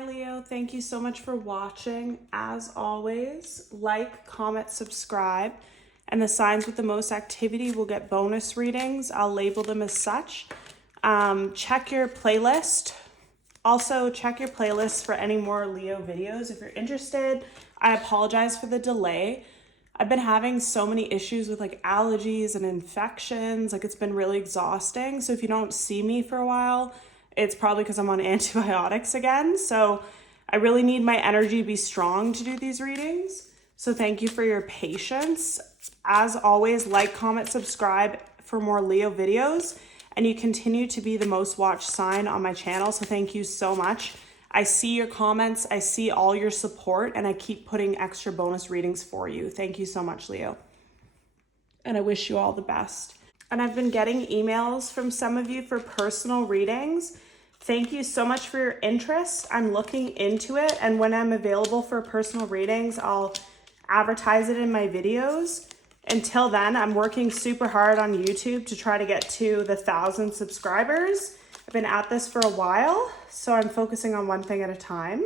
Hi Leo, thank you so much for watching. As always, like, comment, subscribe, and the signs with the most activity will get bonus readings. I'll label them as such. Check your playlist. Also, check your playlist for any more Leo videos if you're interested. I apologize for the delay. I've been having so many issues with like allergies and infections. Like it's been really exhausting. So if you don't see me for a while, it's probably because I'm on antibiotics again. So I really need my energy to be strong to do these readings. So thank you for your patience. As always, like, comment, subscribe for more Leo videos. And you continue to be the most watched sign on my channel. So thank you so much. I see your comments, I see all your support, and I keep putting extra bonus readings for you. Thank you so much, Leo. And I wish you all the best. And I've been getting emails from some of you for personal readings. Thank you so much for your interest. I'm looking into it, and when I'm available for personal readings, I'll advertise it in my videos. Until then, I'm working super hard on YouTube to try to get to the 1,000 subscribers. I've been at this for a while, so I'm focusing on one thing at a time.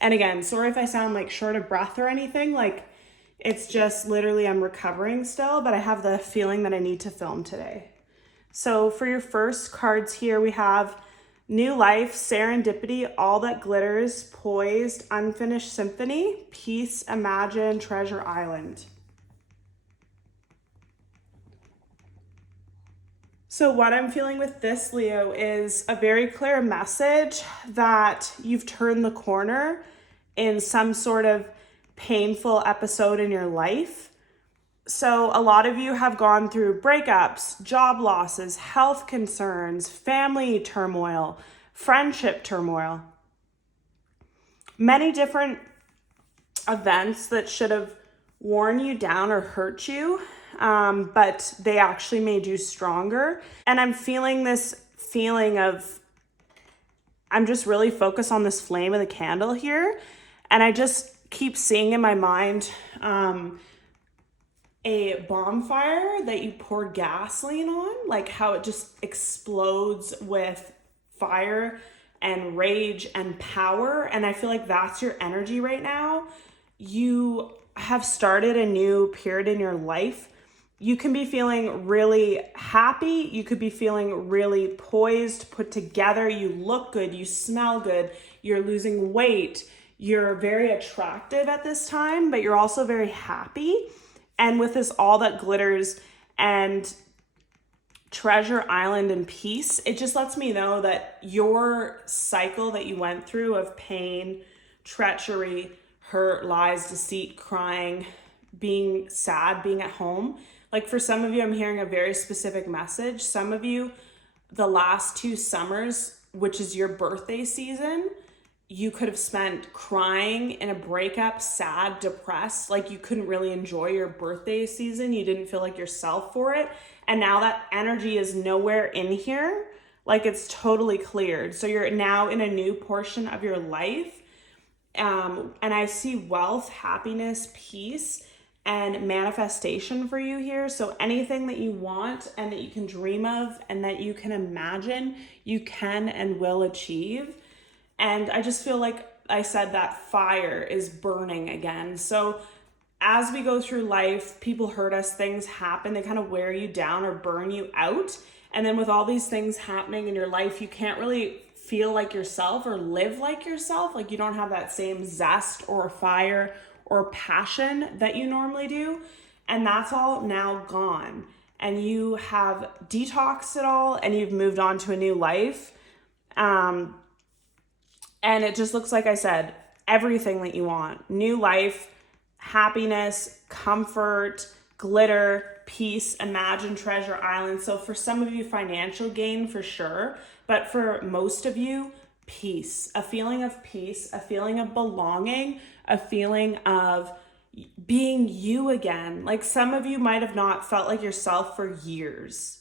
And again, sorry if I sound like short of breath or anything, like it's just literally I'm recovering still, but I have the feeling that I need to film today. So for your first cards here, we have New Life, Serendipity, All That Glitters, Poised, Unfinished Symphony, Peace, Imagine, Treasure Island. So what I'm feeling with this, Leo, is a very clear message that you've turned the corner in some sort of painful episode in your life. So a lot of you have gone through breakups, job losses, health concerns, family turmoil, friendship turmoil. Many different events that should have worn you down or hurt you. But they actually made you stronger. And I'm feeling this feeling of, I'm just really focused on this flame of the candle here. And I just keep seeing in my mind a bonfire that you pour gasoline on, like how it just explodes with fire and rage and power. And I feel like that's your energy right now. You have started a new period in your life. You can be feeling really happy. You could be feeling really poised, put together. You look good. You smell good. You're losing weight. You're very attractive at this time, but you're also very happy. And with this All That Glitters and Treasure Island and Peace, it just lets me know that your cycle that you went through of pain, treachery, hurt, lies, deceit, crying, being sad, being at home. Like for some of you, I'm hearing a very specific message. Some of you, the last 2 summers, which is your birthday season, you could have spent crying in a breakup, sad, depressed, like you couldn't really enjoy your birthday season. You didn't feel like yourself for it. And now that energy is nowhere in here. Like it's totally cleared. So you're now in a new portion of your life. And I see wealth, happiness, peace, and manifestation for you here. So anything that you want and that you can dream of and that you can imagine, you can and will achieve. And I just feel like I said that fire is burning again. So as we go through life, people hurt us, things happen, they kind of wear you down or burn you out. And then with all these things happening in your life, you can't really feel like yourself or live like yourself. Like you don't have that same zest or fire or passion that you normally do. And that's all now gone. And you have detoxed it all and you've moved on to a new life. And it just looks like I said, everything that you want. New life, happiness, comfort, glitter, peace, imagine, treasure island. So for some of you, financial gain for sure. But for most of you, peace, a feeling of peace, a feeling of belonging, a feeling of being you again. Like some of you might have not felt like yourself for years.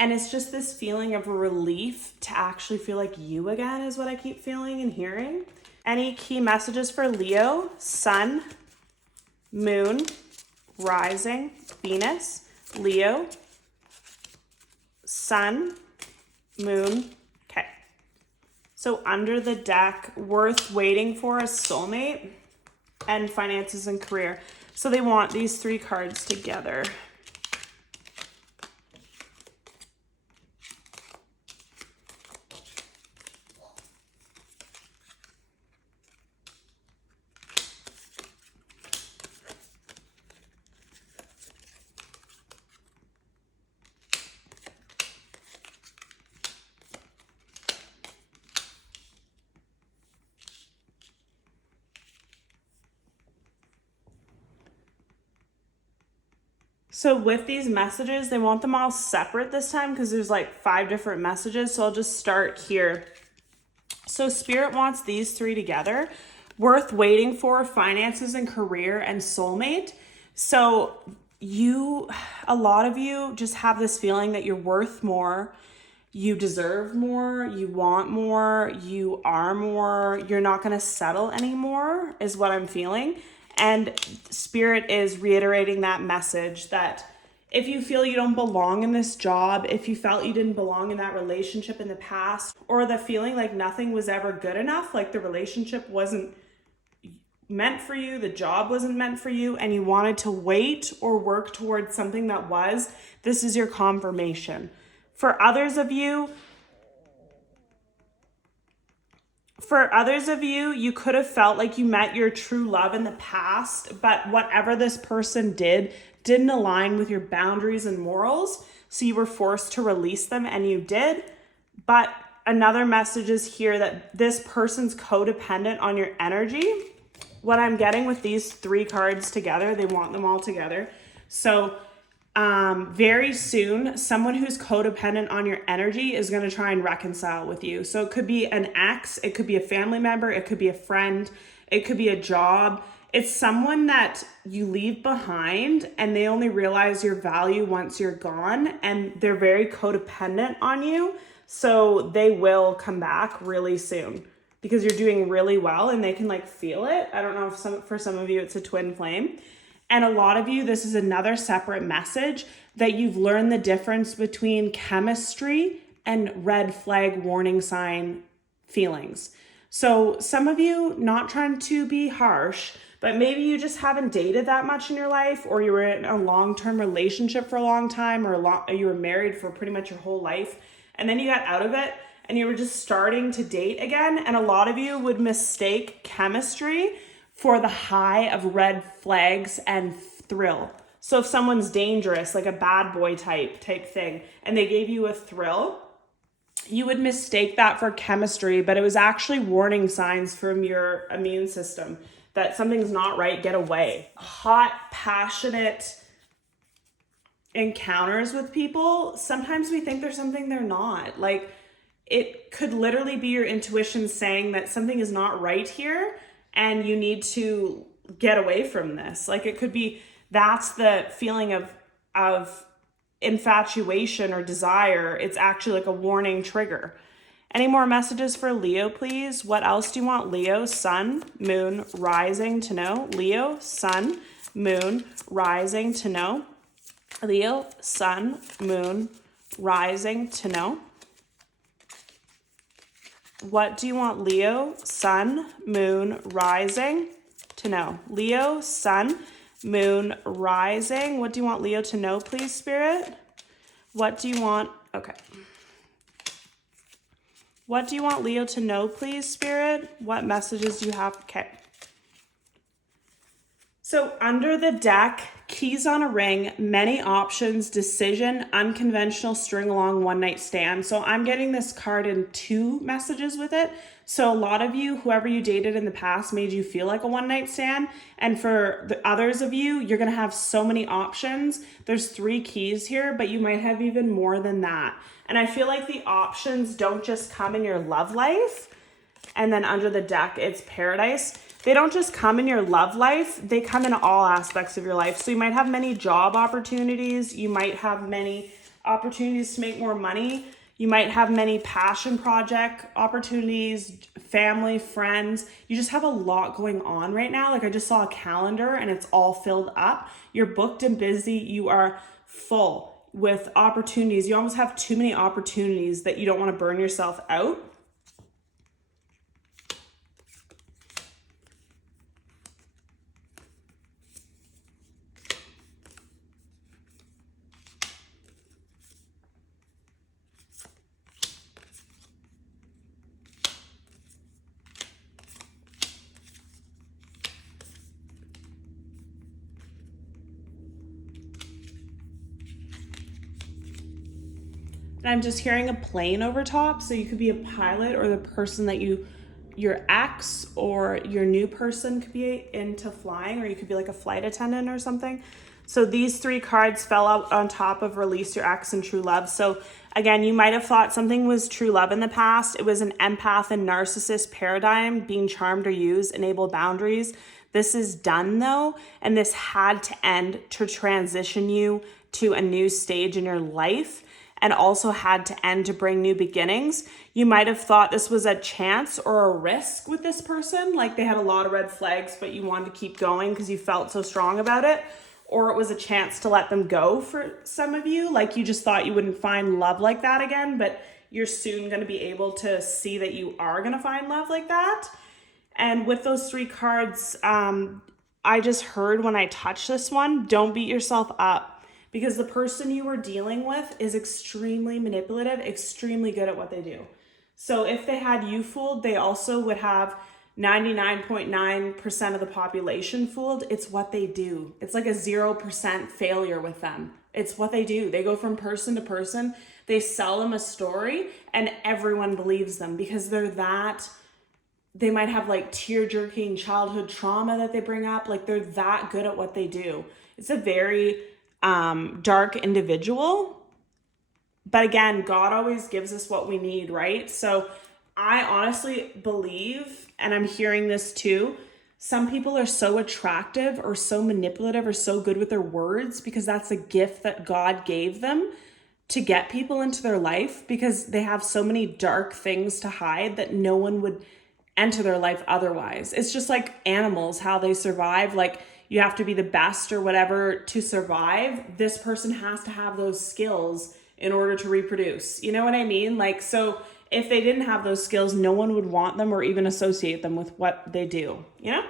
And it's just this feeling of relief to actually feel like you again is what I keep feeling and hearing. Any key messages for Leo, Sun, Moon, Rising, Venus, Leo, Sun, Moon. Okay. So under the deck, worth waiting for a soulmate and finances and career. So they want these 3 cards together. So with these messages, they want them all separate this time because there's like 5 different messages. So I'll just start here. So Spirit wants these 3 together. Worth waiting for, finances and career, and soulmate. So a lot of you just have this feeling that you're worth more. You deserve more, you want more, you are more, you're not going to settle anymore is what I'm feeling. And Spirit is reiterating that message that if you feel you don't belong in this job, if you felt you didn't belong in that relationship in the past, or the feeling like nothing was ever good enough, like the relationship wasn't meant for you, the job wasn't meant for you, and you wanted to wait or work towards something that was, this is your confirmation. For others of you, you could have felt like you met your true love in the past, but whatever this person didn't align with your boundaries and morals, so you were forced to release them, and you did. But another message is here that this person's codependent on your energy. What I'm getting with these 3 cards together, they want them all together. So very soon, someone who's codependent on your energy is going to try and reconcile with you. So it could be an ex, it could be a family member, it could be a friend, it could be a job. It's someone that you leave behind and they only realize your value once you're gone, and they're very codependent on you. So they will come back really soon because you're doing really well and they can like feel it. I don't know if for some of you it's a twin flame. And a lot of you, this is another separate message that you've learned the difference between chemistry and red flag warning sign feelings. So some of you, not trying to be harsh, but maybe you just haven't dated that much in your life, or you were in a long-term relationship for a long time, or you were married for pretty much your whole life, and then you got out of it and you were just starting to date again. And a lot of you would mistake chemistry for the high of red flags and thrill. So if someone's dangerous, like a bad boy type thing, and they gave you a thrill, you would mistake that for chemistry, but it was actually warning signs from your immune system that something's not right, get away. Hot, passionate encounters with people, sometimes we think there's something they're not. Like, it could literally be your intuition saying that something is not right here and you need to get away from this. Like, it could be that's the feeling of infatuation or desire. It's actually like a warning trigger. Any more messages for Leo, please? What else do you want Leo, sun, moon, rising to know? Leo, sun, moon, rising to know. Leo, sun, moon, rising to know. What do you want Leo, sun, moon, rising to know? Leo, sun, moon, rising. What do you want Leo to know, please, Spirit? What do you want? Okay. What do you want Leo to know, please, Spirit? What messages do you have? Okay. So under the deck, keys on a ring, many options, decision, unconventional, string along, one night stand. So I'm getting this card in 2 messages with it. So a lot of you, whoever you dated in the past made you feel like a one night stand. And for the others of you, you're going to have so many options. There's 3 keys here, but you might have even more than that. And I feel like the options don't just come in your love life. And then under the deck, it's paradise. They don't just come in your love life, they come in all aspects of your life. So you might have many job opportunities, you might have many opportunities to make more money, you might have many passion project opportunities, family, friends. You just have a lot going on right now. Like, I just saw a calendar and it's all filled up. You're booked and busy, you are full with opportunities. You almost have too many opportunities that you don't want to burn yourself out. And I'm just hearing a plane over top. So you could be a pilot, or the person that your ex or your new person could be into flying, or you could be like a flight attendant or something. So these 3 cards fell out on top of release your ex and true love. So again, you might have thought something was true love in the past. It was an empath and narcissist paradigm, being charmed or used, enable boundaries. This is done though, and this had to end to transition you to a new stage in your life, and also had to end to bring new beginnings. You might have thought this was a chance or a risk with this person, like they had a lot of red flags, but you wanted to keep going because you felt so strong about it. Or it was a chance to let them go for some of you. Like you just thought you wouldn't find love like that again, but you're soon going to be able to see that you are going to find love like that. And with those 3 cards, I just heard when I touched this one, don't beat yourself up, because the person you were dealing with is extremely manipulative, extremely good at what they do. So if they had you fooled, they also would have 99.9% of the population fooled. It's what they do. It's like a 0% failure with them. It's what they do. They go from person to person. They sell them a story and everyone believes them because they might have like tear-jerking childhood trauma that they bring up. Like they're that good at what they do. It's a very dark individual. But again, God always gives us what we need, right? So I honestly believe, and I'm hearing this too, some people are so attractive or so manipulative or so good with their words because that's a gift that God gave them to get people into their life, because they have so many dark things to hide that no one would enter their life otherwise. It's just like animals, how they survive. Like you have to be the best or whatever to survive. This person has to have those skills in order to reproduce. You know what I mean? Like, so if they didn't have those skills, no one would want them or even associate them with what they do, you know?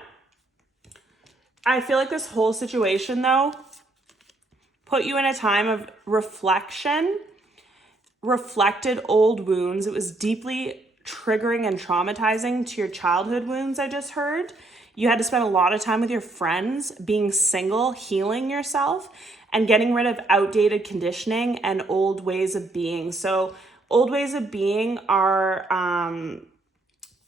I feel like this whole situation, though, put you in a time of reflection, reflected old wounds. It was deeply triggering and traumatizing to your childhood wounds, I just heard. You had to spend a lot of time with your friends, being single, healing yourself, and getting rid of outdated conditioning and old ways of being. So old ways of being are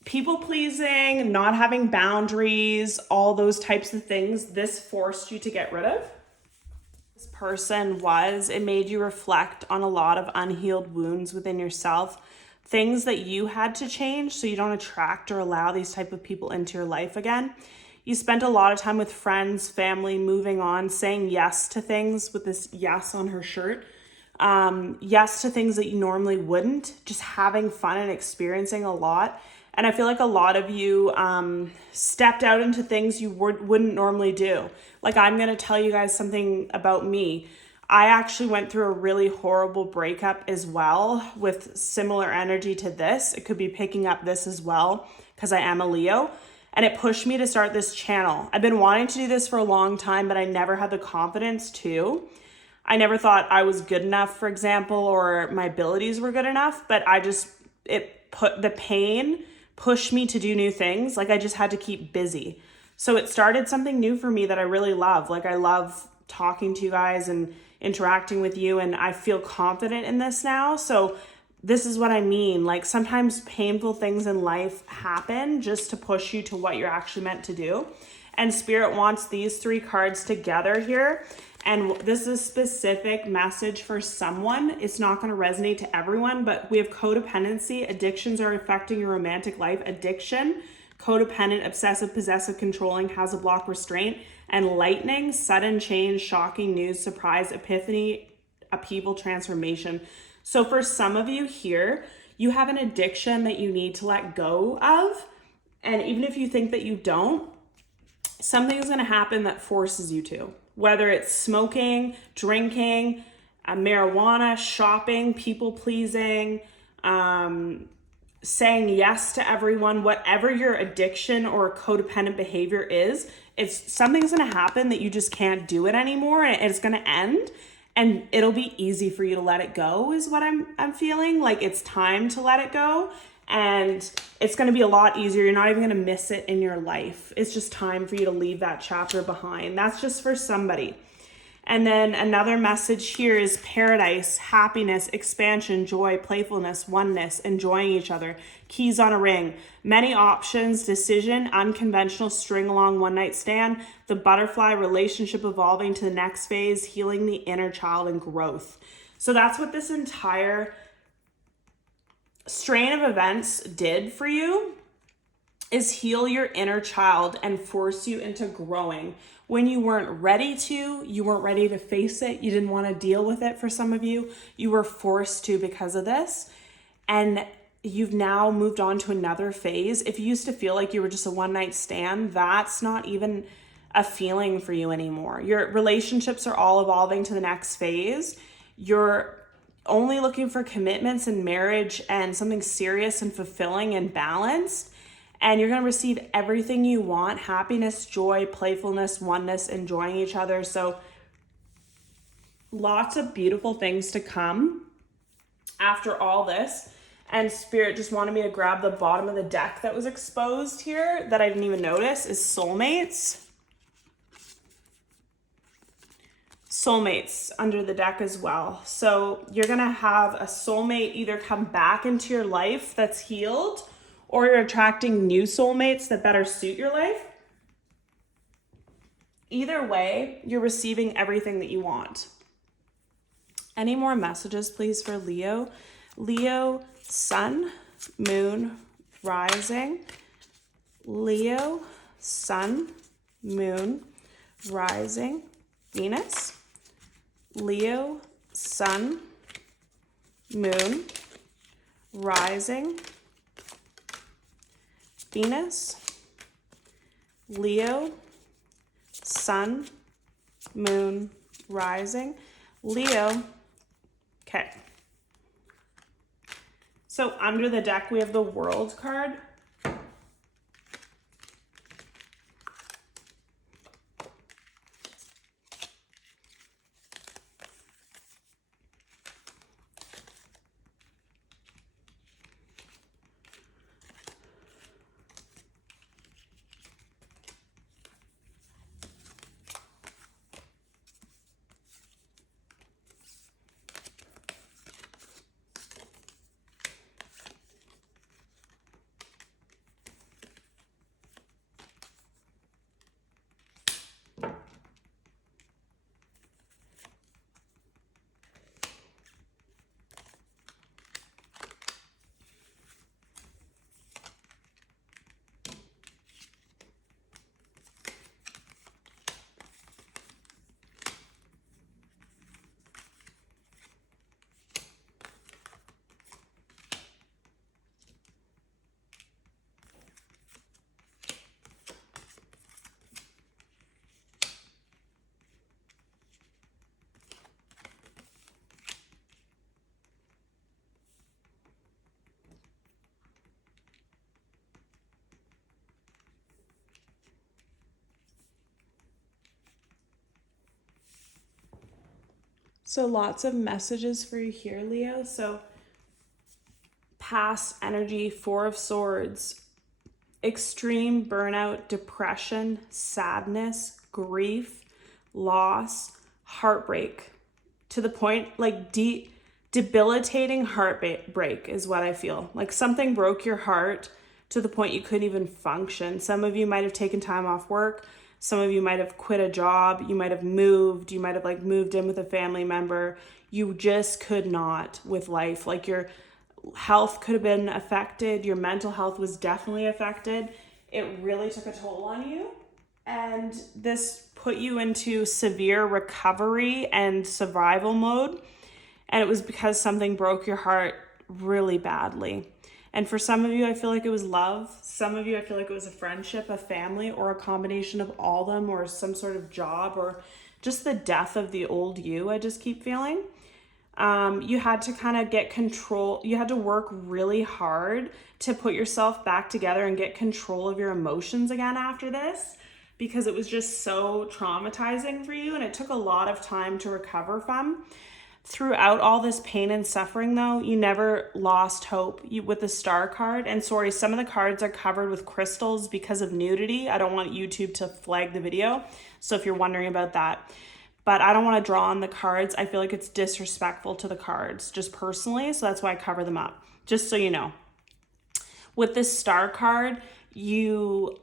people-pleasing, not having boundaries, all those types of things. This forced you to get rid of. This person it made you reflect on a lot of unhealed wounds within yourself, things that you had to change so you don't attract or allow these type of people into your life again. You spent a lot of time with friends, family, moving on, saying yes to things with this yes on her shirt. Yes to things that you normally wouldn't, just having fun and experiencing a lot. And I feel like a lot of you stepped out into things you wouldn't normally do. Like, I'm going to tell you guys something about me. I actually went through a really horrible breakup as well with similar energy to this. It could be picking up this as well because I am a Leo. And it pushed me to start this channel. I've been wanting to do this for a long time, but I never had the confidence to. I never thought I was good enough, for example, or my abilities were good enough, but the pain pushed me to do new things. Like I just had to keep busy. So it started something new for me that I really love. Like I love talking to you guys and interacting with you, and I feel confident in this now. So this is what I mean. Like sometimes painful things in life happen just to push you to what you're actually meant to do. And Spirit wants these 3 cards together here. And this is a specific message for someone. It's not going to resonate to everyone, but we have codependency. Addictions are affecting your romantic life. Addiction, codependent, obsessive, possessive, controlling, has a block, restraint, and lightning, sudden change, shocking news, surprise, epiphany, upheaval, transformation. So for some of you here, you have an addiction that you need to let go of. And even if you think that you don't, something's going to happen that forces you to. Whether it's smoking, drinking, marijuana, shopping, people pleasing, saying yes to everyone, whatever your addiction or codependent behavior is, something's going to happen that you just can't do it anymore, and it's going to end. And it'll be easy for you to let it go is what I'm feeling. Like it's time to let it go. And it's going to be a lot easier. You're not even going to miss it in your life. It's just time for you to leave that chapter behind. That's just for somebody. And then another message here is paradise, happiness, expansion, joy, playfulness, oneness, enjoying each other, keys on a ring, many options, decision, unconventional, string along, one night stand, the butterfly, relationship evolving to the next phase, healing the inner child and growth. So that's what this entire strain of events did for you, is heal your inner child and force you into growing. When you weren't ready to, you weren't ready to face it, you didn't want to deal with it for some of you, you were forced to because of this. And you've now moved on to another phase. If you used to feel like you were just a one night stand, that's not even a feeling for you anymore. Your relationships are all evolving to the next phase. You're only looking for commitments and marriage and something serious and fulfilling and balanced. And you're going to receive everything you want: happiness, joy, playfulness, oneness, enjoying each other. So lots of beautiful things to come after all this. And Spirit just wanted me to grab the bottom of the deck that was exposed here that I didn't even notice, is soulmates. Soulmates under the deck as well. So you're going to have a soulmate either come back into your life that's healed, or you're attracting new soulmates that better suit your life. Either way, you're receiving everything that you want. Any more messages, please, for Leo? Leo, Sun, Moon, Rising. Leo, Sun, Moon, Rising, Venus. Leo, Sun, Moon, Rising, Venus. Leo, Sun, Moon, Rising, Leo. Okay. So under the deck, we have the World card. So lots of messages for you here, Leo. So past energy, Four of Swords, extreme burnout, depression, sadness, grief, loss, heartbreak, to the point like debilitating heartbreak is what I feel. Like something broke your heart to the point you couldn't even function. Some of you might have taken time off work. Some of you might have quit a job. You might have moved. You might have like moved in with a family member. You just could not with life. Like your health could have been affected. Your mental health was definitely affected. It really took a toll on you. And this put you into severe recovery and survival mode. And it was because something broke your heart really badly. And for some of you, I feel like it was love. Some of you, I feel like it was a friendship, a family, or a combination of all of them, or some sort of job, or just the death of the old you, I just keep feeling. You had to kind of get control. You had to work really hard to put yourself back together and get control of your emotions again after this, because it was just so traumatizing for you, and it took a lot of time to recover from. Throughout all this pain and suffering, though, you never lost hope with the Star card. And sorry, some of the cards are covered with crystals because of nudity. I don't want YouTube to flag the video, so if you're wondering about that. but I don't want to draw on the cards. I feel like it's disrespectful to the cards, just personally. So that's why I cover them up, just so you know. With this star card, you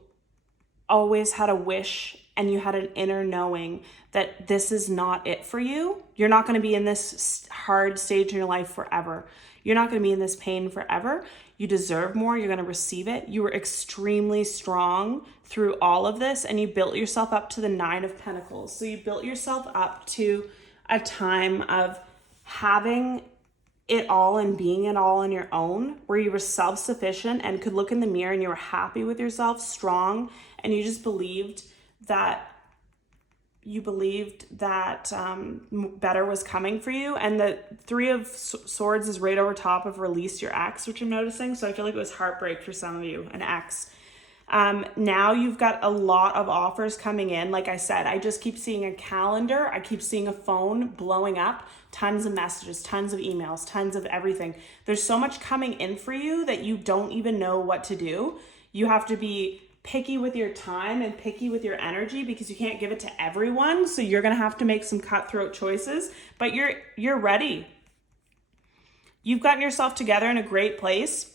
always had a wish and you had an inner knowing that this is not it for you. You're not going to be in this hard stage in your life forever. You're not going to be in this pain forever. You deserve more. You're going to receive it. You were extremely strong through all of this, and you built yourself up to the 9 of Pentacles. So you built yourself up to a time of having it all and being it all on your own, where you were self-sufficient and could look in the mirror and you were happy with yourself, strong, and you just believed that better was coming for you. And the 3 of Swords is right over top of release your ex, which I'm noticing. So I feel like it was heartbreak for some of you, an ex. Now you've got a lot of offers coming in. Like I said, I just keep seeing a calendar. I keep seeing a phone blowing up, tons of messages, tons of emails, tons of everything. There's so much coming in for you that you don't even know what to do. You have to be picky with your time and picky with your energy, because you can't give it to everyone. So you're going to have to make some cutthroat choices, but you're ready. You've gotten yourself together in a great place.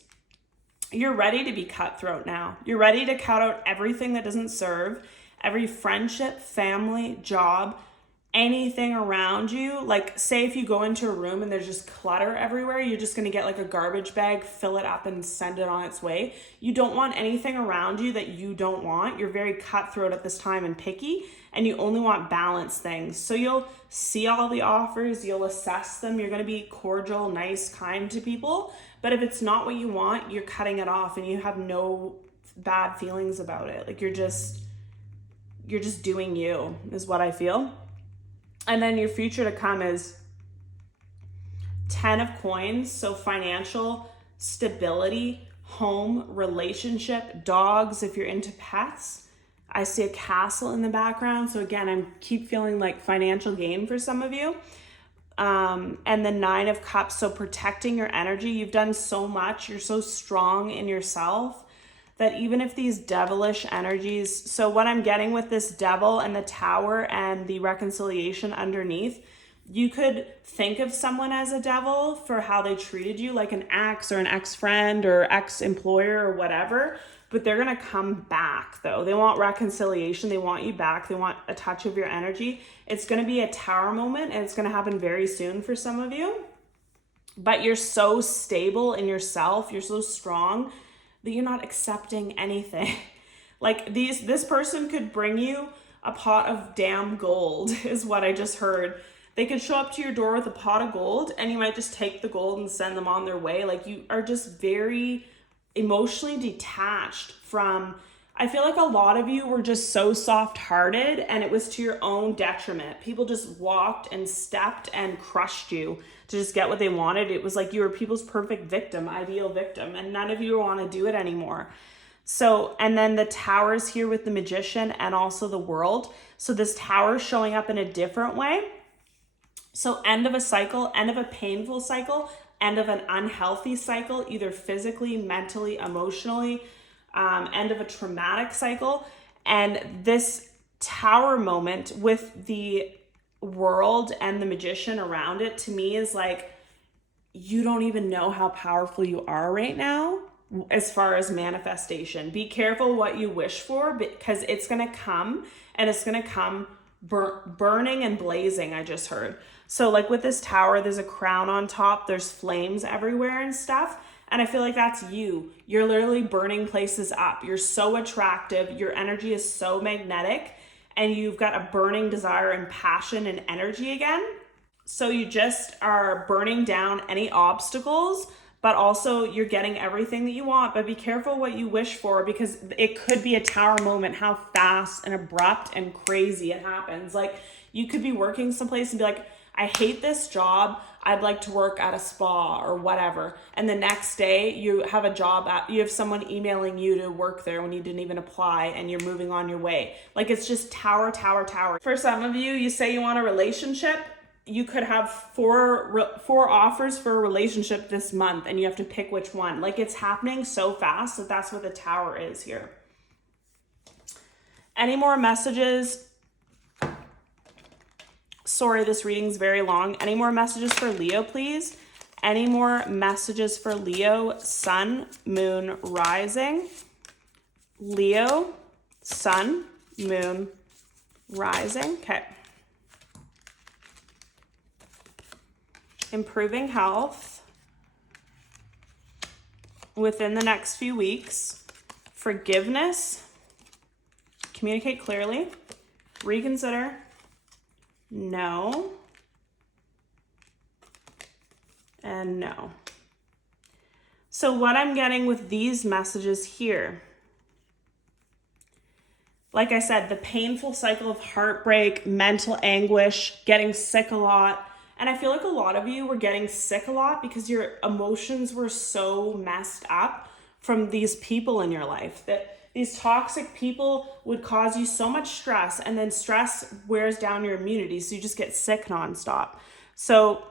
You're ready to be cutthroat now. You're ready to cut out everything that doesn't serve, every friendship, family, job, anything around you. Like, say if you go into a room and there's just clutter everywhere, you're just going to get like a garbage bag, fill it up and send it on its way. You don't want anything around you that you don't want. You're very cutthroat at this time and picky, and you only want balanced things. So you'll see all the offers, you'll assess them. You're going to be cordial, nice, kind to people. But if it's not what you want, you're cutting it off and you have no bad feelings about it. Like, you're just doing you, is what I feel. And then your future to come is 10 of Coins. So financial stability, home, relationship, dogs, if you're into pets. I see a castle in the background. So again, I keep feeling like financial gain for some of you. And the 9 of Cups. So protecting your energy. You've done so much. You're so strong in yourself that even if these devilish energies, so what I'm getting with this devil and the tower and the reconciliation underneath, you could think of someone as a devil for how they treated you, like an ex or an ex-friend or ex-employer or whatever, but they're going to come back though. They want reconciliation. They want you back. They want a touch of your energy. It's going to be a tower moment, and it's going to happen very soon for some of you, but you're so stable in yourself. You're so strong that you're not accepting anything. Like this person could bring you a pot of damn gold is what I just heard. They could show up to your door with a pot of gold, and you might just take the gold and send them on their way. Like, you are just very emotionally detached from, I feel like a lot of you were just so soft-hearted, and it was to your own detriment. People just walked and stepped and crushed you to just get what they wanted. It was like you were people's perfect victim, ideal victim, and none of you want to do it anymore. So, and then the Tower's here with the Magician and also the World. So this Tower showing up in a different way. So end of a cycle, end of a painful cycle, end of an unhealthy cycle, either physically, mentally, emotionally, end of a traumatic cycle. And this Tower moment with the World and the Magician around it, to me, is like, you don't even know how powerful you are right now as far as manifestation. Be careful what you wish for, because it's going to come, and it's going to come burning and blazing, I just heard. So like with this Tower, there's a crown on top, there's flames everywhere and stuff. And I feel like that's you. You're literally burning places up. You're so attractive. Your energy is so magnetic, and you've got a burning desire and passion and energy again. So you just are burning down any obstacles, but also you're getting everything that you want. But be careful what you wish for, because it could be a Tower moment, how fast and abrupt and crazy it happens. Like, you could be working someplace and be like, I hate this job. I'd like to work at a spa or whatever. And the next day you have a job you have someone emailing you to work there when you didn't even apply, and you're moving on your way. Like, it's just Tower, Tower, Tower. For some of you, you say you want a relationship. You could have four offers for a relationship this month, and you have to pick which one. Like, it's happening so fast that that's what the Tower is here. Any more messages Sorry, this reading's very long. Any more messages for Leo, please? Any more messages for Leo, sun, moon, rising? Leo, sun, moon, rising. Okay. Improving health within the next few weeks. Forgiveness. Communicate clearly. Reconsider. No. And no. So what I'm getting with these messages here, like I said, the painful cycle of heartbreak, mental anguish, getting sick a lot. And I feel like a lot of you were getting sick a lot because your emotions were so messed up from these people in your life, that these toxic people would cause you so much stress, and then stress wears down your immunity, so you just get sick nonstop. So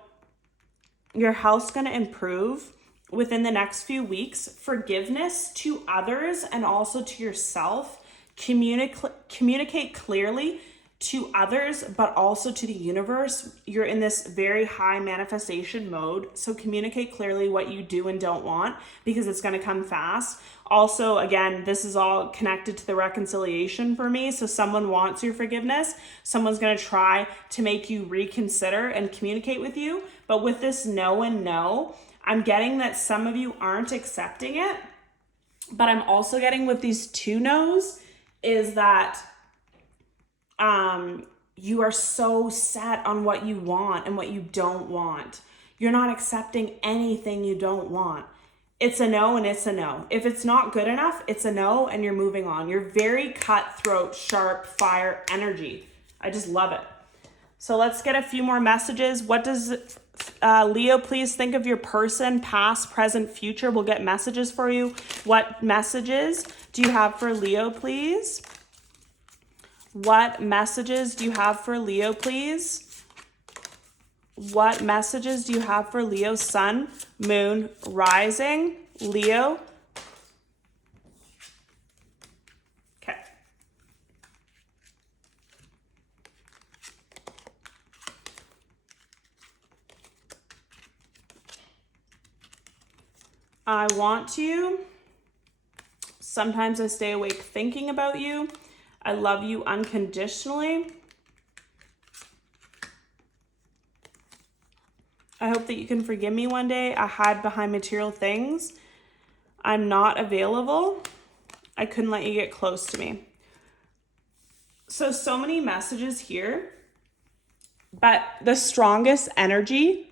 your health's going to improve within the next few weeks. Forgiveness to others and also to yourself. Communicate clearly to others, but also to the universe. You're in this very high manifestation mode. So communicate clearly what you do and don't want, because it's going to come fast. Also, again, this is all connected to the reconciliation for me. So someone wants your forgiveness. Someone's going to try to make you reconsider and communicate with you. But with this no and no, I'm getting that some of you aren't accepting it. But I'm also getting with these two no's is that you are so set on what you want and what you don't want. You're not accepting anything you don't want. It's a no and it's a no. If it's not good enough, it's a no and you're moving on. You're very cutthroat, sharp, fire energy. I just love it. So let's get a few more messages. What does Leo please think of your person, past, present, future? We'll get messages for you. What messages do you have for Leo, please? What messages do you have for Leo, please? What messages do you have for Leo, sun, moon, rising, Leo? Okay. I want you. Sometimes I stay awake thinking about you. I love you unconditionally. I hope that you can forgive me one day. I hide behind material things. I'm not available. I couldn't let you get close to me. So many messages here, but the strongest energy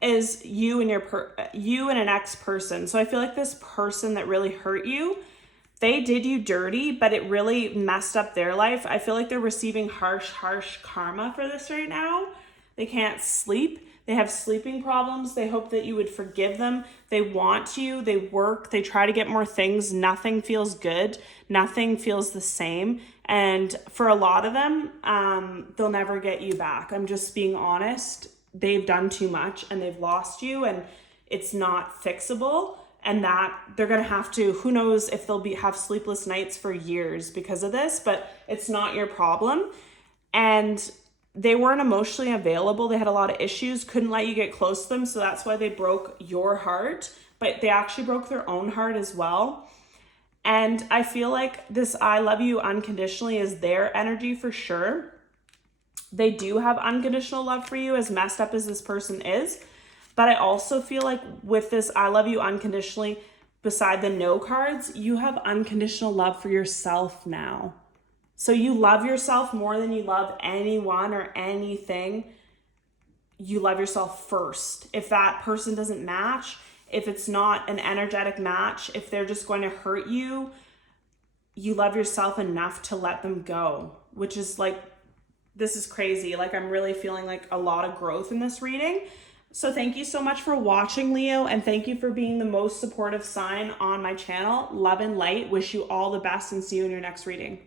is you and you and an ex-person. So I feel like this person that really hurt you, they did you dirty, but it really messed up their life. I feel like they're receiving harsh karma for this right now. They can't sleep. They have sleeping problems. They hope that you would forgive them. They want you. They work. They try to get more things. Nothing feels good. Nothing feels the same. And for a lot of them, they'll never get you back. I'm just being honest. They've done too much and they've lost you, and it's not fixable. And that they're going to have to, who knows if they'll have sleepless nights for years because of this, but it's not your problem. And they weren't emotionally available. They had a lot of issues, couldn't let you get close to them. So that's why they broke your heart, but they actually broke their own heart as well. And I feel like this I love you unconditionally is their energy for sure. They do have unconditional love for you, as messed up as this person is. But I also feel like with this I love you unconditionally, beside the no cards, you have unconditional love for yourself now. So you love yourself more than you love anyone or anything. You love yourself first. If that person doesn't match, if it's not an energetic match, if they're just going to hurt you, you love yourself enough to let them go, which is like, this is crazy. Like, I'm really feeling like a lot of growth in this reading. So thank you so much for watching, Leo, and thank you for being the most supportive sign on my channel. Love and light. Wish you all the best and see you in your next reading.